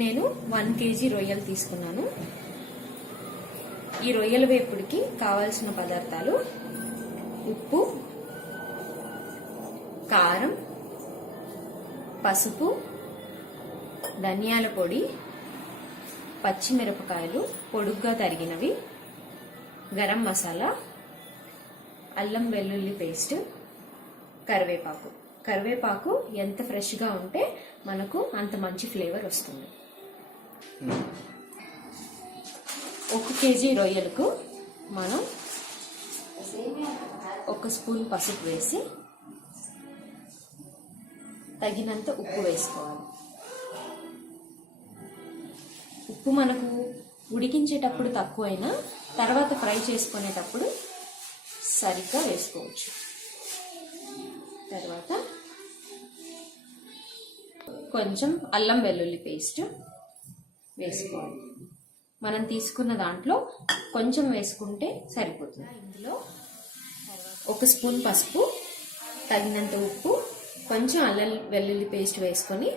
నేను 1 కేజీ రొయ్యలు తీసుకున్నాను. ఈ రొయ్యల వేపుడికి కావాల్సిన పదార్థాలు ఉప్పు, కారం, పసుపు, ధనియాల పొడి, పచ్చిమిరపకాయలు పొడుగ్గా తరిగినవి, గరం మసాలా, అల్లం వెల్లుల్లి పేస్ట్, కరివేపాకు ఎంత ఫ్రెష్గా ఉంటే మనకు అంత మంచి ఫ్లేవర్ వస్తుంది. 1 కేజీ రొయ్యలకు మనం 1 స్పూన్ పసుపు వేసి తగినంత ఉప్పు వేసుకోవాలి. ఉప్పు మనకు ఉడికించేటప్పుడు తక్కువైనా తర్వాత ఫ్రై చేసుకునేటప్పుడు సరిగ్గా వేసుకోవచ్చు. తర్వాత కొంచెం అల్లం వెల్లుల్లి పేస్ట్ వేసుకోవాలి. మనం తీసుకున్న దాంట్లో కొంచెం వేసుకుంటే సరిపోతుంది. ఇందులో 1 స్పూన్ పసుపు, తగినంత ఉప్పు, కొంచెం అల్లం వెల్లుల్లి పేస్ట్ వేసుకొని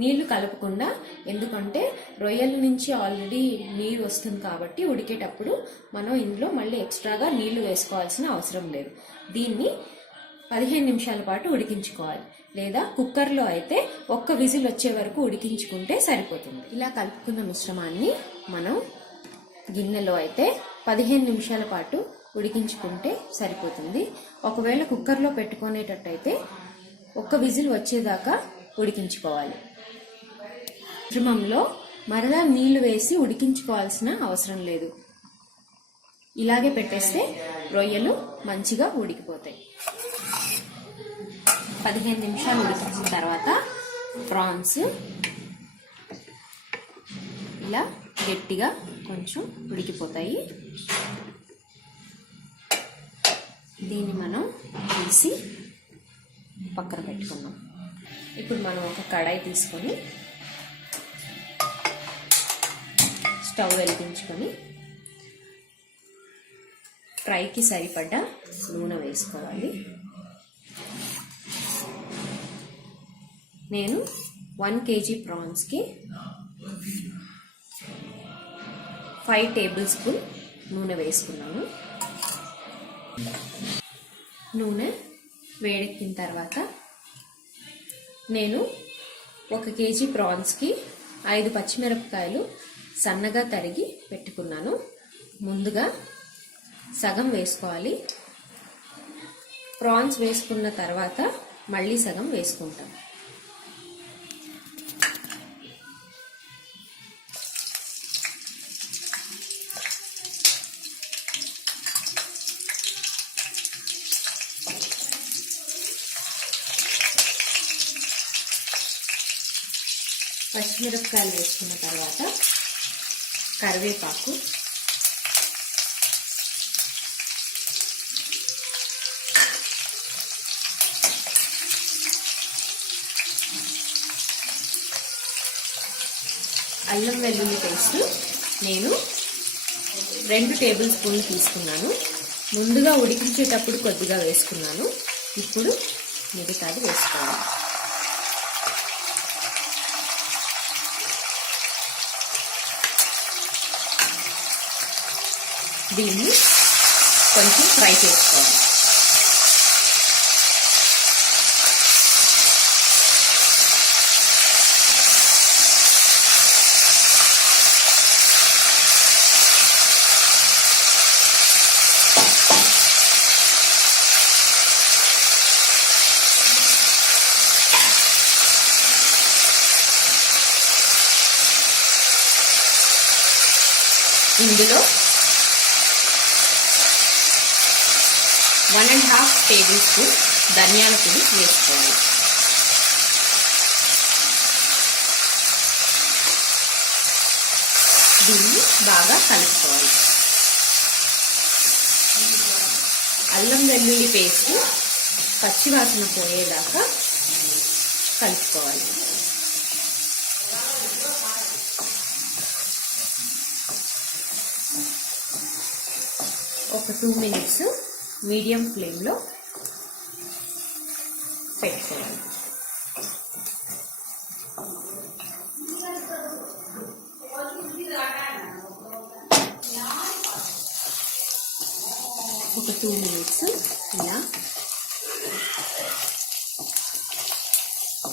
నీళ్లు కలపకుండా, ఎందుకంటే రొయ్యల నుంచి ఆల్రెడీ నీరు వస్తుంది కాబట్టి ఉడికేటప్పుడు మనం ఇందులో మళ్ళీ ఎక్స్ట్రాగా నీళ్లు వేసుకోవాల్సిన అవసరం లేదు. దీన్ని 15 నిమిషాల పాటు ఉడికించుకోవాలి. లేదా కుక్కర్లో అయితే 1 విజిల్ వచ్చే వరకు ఉడికించుకుంటే సరిపోతుంది. ఇలా కలుపుకున్న మిశ్రమాన్ని మనం గిన్నెలో అయితే 15 నిమిషాల పాటు ఉడికించుకుంటే సరిపోతుంది. ఒకవేళ కుక్కర్లో పెట్టుకునేటట్టయితే 1 విజిల్ వచ్చేదాకా ఉడికించుకోవాలి. మిశ్రమంలో మరలా నీళ్లు వేసి ఉడికించుకోవాల్సిన అవసరం లేదు. ఇలాగే పెట్టేస్తే రొయ్యలు మంచిగా ఉడికిపోతాయి. 15 నిమిషాలు ఉడికించిన తర్వాత ప్రాన్స్ ఇలా గట్టిగా కొంచెం ఉడికిపోతాయి. దీన్ని మనం తీసి పక్కన పెట్టుకున్నాం. ఇప్పుడు మనం ఒక కడాయి తీసుకొని స్టవ్ వెలిగించుకొని ఫ్రైకి సరిపడ్డ నూనె వేసుకోవాలి. నేను 1 కేజీ ప్రాన్స్కి 5 టేబుల్ స్పూన్ నూనె వేసుకున్నాను. నూనె వేడెక్కిన తర్వాత నేను 1 కేజీ ప్రాన్స్కి 5 పచ్చిమిరపకాయలు సన్నగా తరిగి పెట్టుకున్నాను. ముందుగా సగం వేసుకోవాలి. ప్రాన్స్ వేసుకున్న తర్వాత మళ్ళీ సగం వేసుకుంటాం. పచ్చిమిరపకాయలు వేసుకున్న తర్వాత కరివేపాకు, అల్లం వెల్లుల్లి పేస్ట్ నేను 2 టేబుల్ స్పూన్లు తీసుకున్నాను. ముందుగా ఉడికించేటప్పుడు కొద్దిగా వేసుకున్నాను. ఇప్పుడు మిగతాది వేసుకోవాలి. దీన్ని కొంచెం ఫ్రై చేసుకోవాలి. ఇందులో 1½ టేబుల్ స్పూన్ ధనియాల పొడి వేసుకోవాలి. దీన్ని బాగా కలుపుకోవాలి. అల్లం వెల్లుల్లి పేస్ట్ పచ్చివాసన పోయేదాకా కలుపుకోవాలి. ఒక 2 మినిట్స్ మీడియం ఫ్లేమ్లో పెట్టుకోవాలి. 2 minutes ఇలా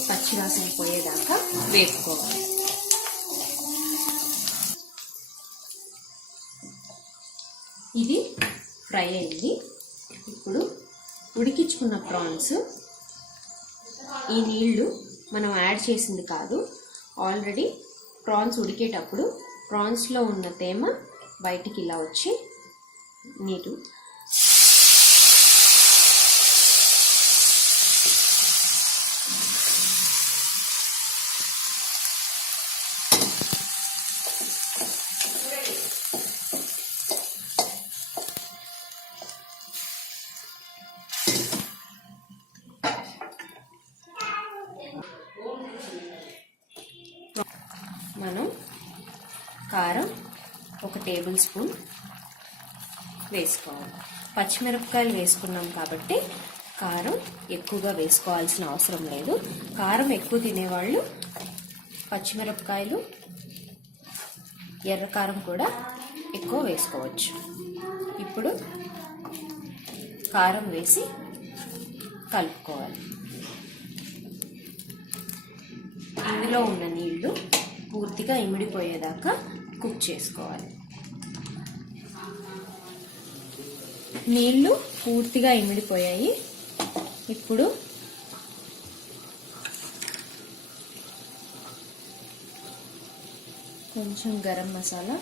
పచ్చివాసన పోయేదాకా వేపుకోవాలి. ఇది ఫ్రై అయింది. ఇప్పుడు ఉడికించుకున్న ప్రాన్స్, ఈ నీళ్లు మనం యాడ్ చేసింది కాదు, ఆల్రెడీ ప్రాన్స్ ఉడికేటప్పుడు ప్రాన్స్లో ఉన్న తేమ బయటికి ఇలా వచ్చి నీరు మనం కారం 1 టేబుల్ స్పూన్ వేసుకోవాలి. పచ్చిమిరపకాయలు వేసుకున్నాం కాబట్టి కారం ఎక్కువగా వేసుకోవాల్సిన అవసరం లేదు. కారం ఎక్కువ తినేవాళ్ళు పచ్చిమిరపకాయలు, ఎర్ర కారం కూడా ఎక్కువ వేసుకోవచ్చు. ఇప్పుడు కారం వేసి కలుపుకోవాలి. ఇందులో ఉన్న నీళ్లు పూర్తిగా ఇమిడిపోయేదాకా కుక్ చేసుకోవాలి. నీళ్లు పూర్తిగా ఇమిడిపోయాయి. ఇప్పుడు కొంచెం గరం మసాలా,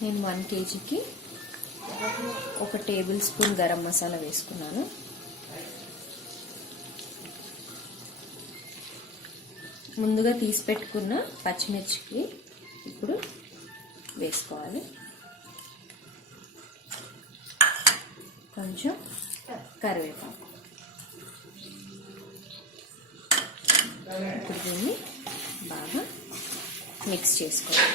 నేను 1 kgకి 1 టేబుల్ స్పూన్ గరం మసాలా వేసుకున్నాను. ముందుగా తీసి పెట్టుకున్న పచ్చిమిర్చికి ఇప్పుడు వేసుకోవాలి. కొంచెం కరివేపాకు. ఇప్పుడు దీన్ని బాగా మిక్స్ చేసుకోవాలి.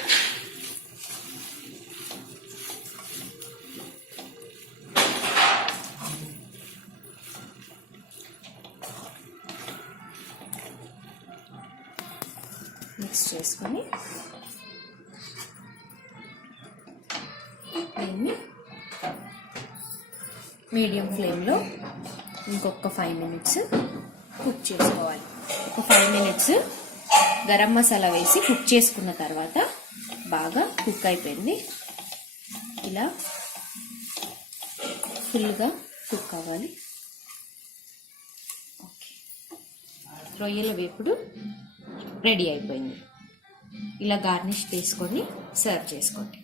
మిక్స్ చేసుకొని దీన్ని మీడియం ఫ్లేమ్లో ఇంకొక 5 minutes కుక్ చేసుకోవాలి. ఒక 5 minutes గరం మసాలా వేసి కుక్ చేసుకున్న తర్వాత బాగా కుక్ అయిపోయింది. ఇలా ఫుల్గా కుక్ అవ్వాలి. ఓకే, రొయ్యల వేపుడు రెడీ అయిపోయింది. ఇలా గార్నిష్ తీసుకొని సర్వ్ చేసుకోండి.